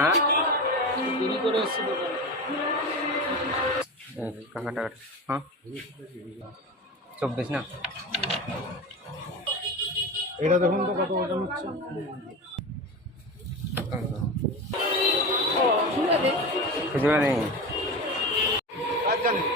হ্যাঁ দেরি করে এসেছি দোকানে। কাকাটা হ্যাঁ 24 না এটা দেখুন তো কত ওজন হচ্ছে। খুচরা নেই। আর জানেন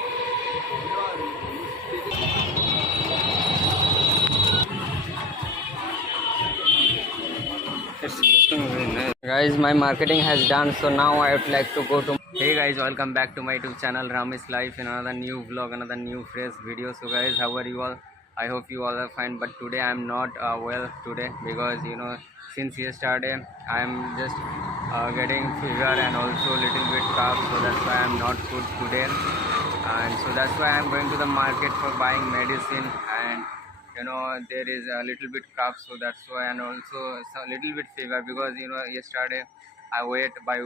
Guys, my marketing has done, so now I would like to go to. Hey guys, welcome back to my YouTube channel RAMISH LIFE in another new vlog, another new fresh video. So guys, how are you all? I hope you all are fine, but today I am not well today because since yesterday I am just getting fever and also little bit cough, so that's why I am not good today, and so that's why I am going to the market for buying medicine. And there is a little bit cough, so that's why, and also a little bit fever because yesterday I wait by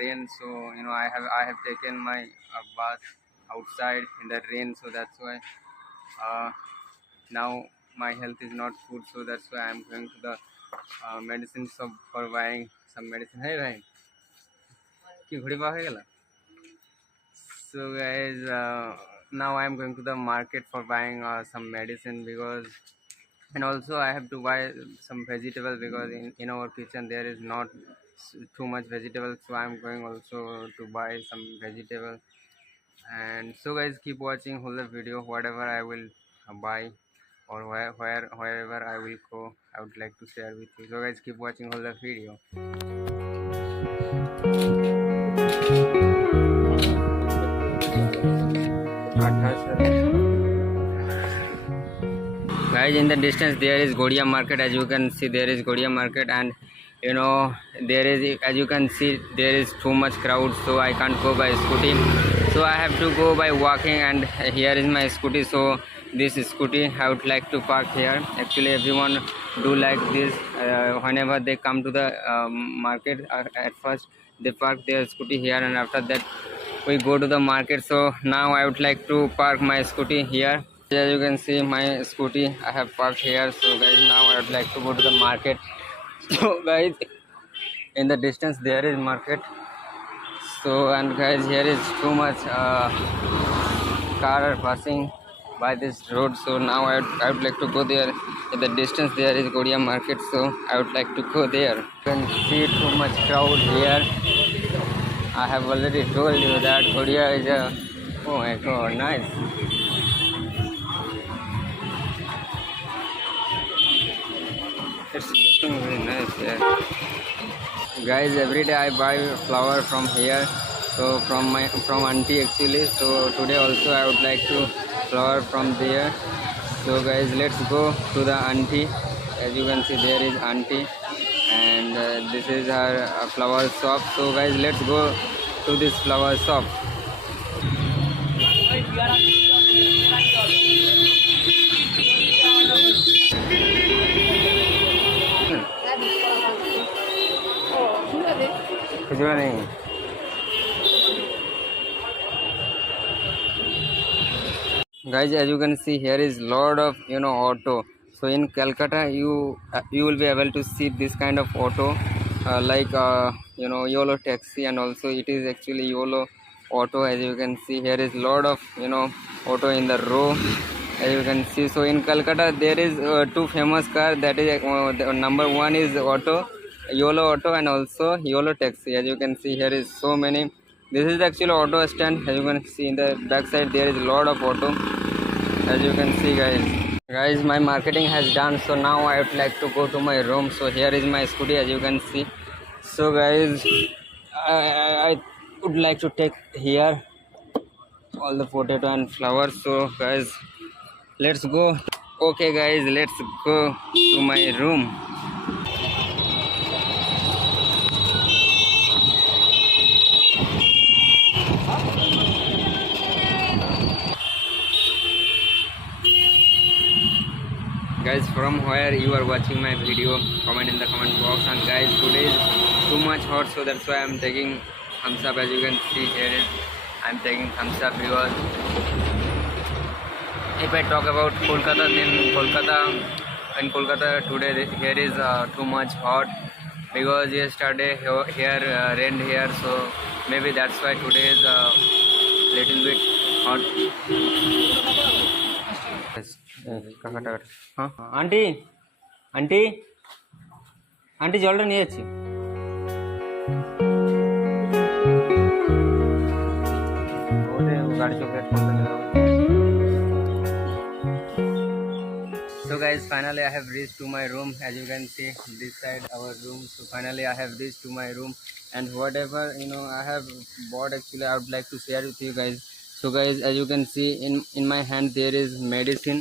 rain, so I have taken my bath outside in the rain, so that's why now my health is not good, so that's why I'm going to the medicine shop for buying some medicine. Hey bhai ki ghudi pa hoye gela. So guys, now I'm going to the market for buying some medicine because, and also I have to buy some vegetable because in our kitchen there is not too much vegetable, so I'm going also to buy some vegetable. And so guys, keep watching whole the video. Whatever I will buy or wherever I will go, I would like to share with you. So guys, keep watching whole the video. Guys, in the distance there is Godia market. As you can see, there is Godia market, and there is, as you can see, there is too much crowd, so I can't go by scooty, so I have to go by walking. And here is my scooty, so this scooty I would like to park here. Actually everyone do like this, whenever they come to the market, at first they park their scooty here, and after that we go to the market. So now I would like to park my scooty here. As you can see, my scooty I have parked here. So guys, now I would like to go to the market. So guys, in the distance there is market. So, and guys, here is too much car are passing by this road, so now I would like to go there. In the distance there is Godia market, so I would like to go there. You can see too much crowd here. I have already told you that Godia is a, oh my god, nice. It's looking very nice here. Guys, every day I buy flower from here, so from auntie actually. So today also I would like to flower from there. So guys, let's go to the auntie. As you can see, there is auntie, and this is her flower shop. So guys, let's go to this flower shop. खुजरा नहीं. Guys, as you can see, here is lot of auto. So in Calcutta you will be able to see this kind of auto, like YOLO taxi, and also it is actually YOLO auto. As you can see, here is lot of auto in the row, as you can see. So in Calcutta there is two famous car, that is the number one is auto, YOLO auto, and also YOLO taxi. As you can see, here is so many. This is the actual auto stand. As you can see, in the back side there is a lot of auto, as you can see. Guys, my marketing has done, so now I would like to go to my room. So here is my scooty, as you can see. So guys, I would like to take here all the potato and flowers. So guys, let's go. Okay guys, let's go to my room. Guys, from where you are watching my video, comment in the comment box. And guys, today is too much hot, so that's why I'm taking thumbs up. As you can see, here is I'm taking thumbs up because if I talk about Kolkata, then in Kolkata today here is too much hot, because yesterday here rained here, so maybe that's why today is little bit hot. Yes, Kakata. Huh? Auntie, auntie, auntie, জলটা নিয়ে যাচ্ছি। ওরে গাড়ি চোখে ফোনটা নিয়ে যাবো। So guys, finally I have reached to my room. As you can see, this side our room. So finally I have reached to my room, and whatever I have bought, actually I would like to share with you guys. So guys, as you can see in my hand there is medicine.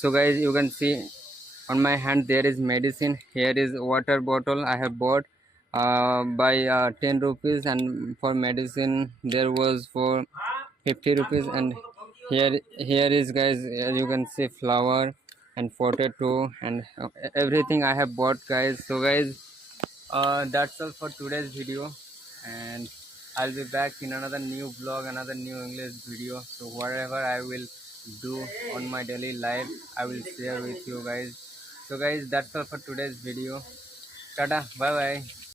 So guys, you can see on my hand there is medicine. Here is water bottle I have bought by 10 rupees, and for medicine there was for 50 rupees. And here is guys, as you can see, flour and potato and everything I have bought guys. So guys, that's all for today's video, and I'll be back in another new vlog, another new English video. So whatever I will do on my daily life, I will share with you guys. So guys, that's all for today's video. Tata, bye bye.